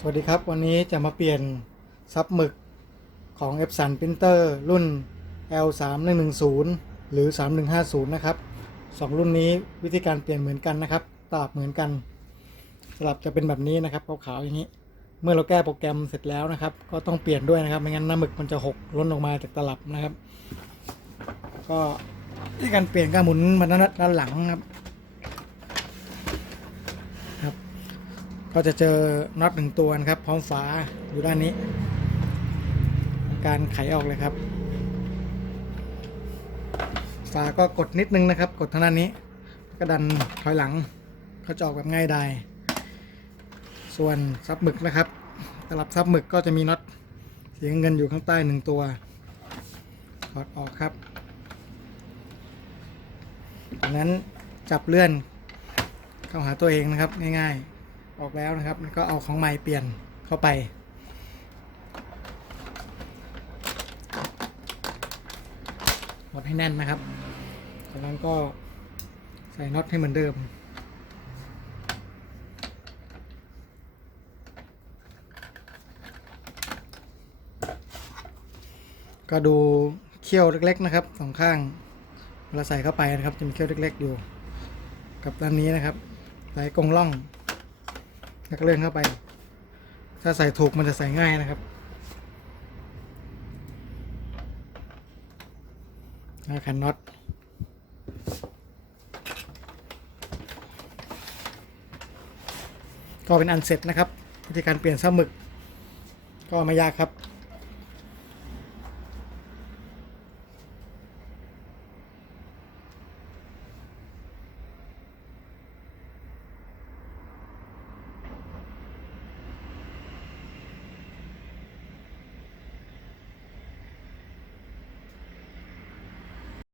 สวัสดีครับ วันนี้จะมาเปลี่ยนซับหมึกของ e p s o n Printer รุ่น L3110 หรือ 3150 นะครับสองรุ่นนี้วิธีการเปลี่ยนเหมือนกันนะครับตลับเหมือนกันสลับจะเป็นแบบนี้นะครับขาวๆอย่างนี้ เมื่อเราแก้โปรแกรมเสร็จแล้วนะครับ ก็ต้องเปลี่ยนด้วยนะครับ ไม่งั้นหน้าหมึกมันจะหกล้นออกมาจากตลับนะครับ ก็วิธีการเปลี่ยนก็หมุนมาด้านด้านหลังครับ ก็จะเจอน็อตหนึ่งตัวนะครับ พร้อมฝาอยู่ด้านนี้ การไขออกเลยครับ ฝาก็กดนิดนึงนะครับ กดทางด้านนี้ ก็ดันถอยหลังก็จะออกแบบง่ายดายส่วนซับหมึกนะครับตลับซับหมึกก็จะมีน็อตสีเงินอยู่ข้างใต้หนึ่งตัวถอดออกครับจากนั้นจับเลื่อนเข้าหาตัวเองนะครับง่ายๆ ออกแล้วนะครับแล้วก็เอาของใหม่เปลี่ยนเข้าไป หมดให้แน่นนะครับจากนั้นก็ใส่น็อตให้เหมือนเดิมก็ดูเขี้ยวเล็กๆนะครับสองข้างเวลาใส่เข้าไปนะครับ จะมีเขี้ยวเล็ก ๆ อยู่ กับด้านนี้นะครับใส่กงล่อง แล้วก็เลื่อนเข้าไป ถ้าใส่ถูกมันจะใส่ง่ายนะครับแล้วคันน็อตก็เป็นอันเสร็จนะครับวิธีการเปลี่ยนซ้ำหมึกก็ไม่ยากครับ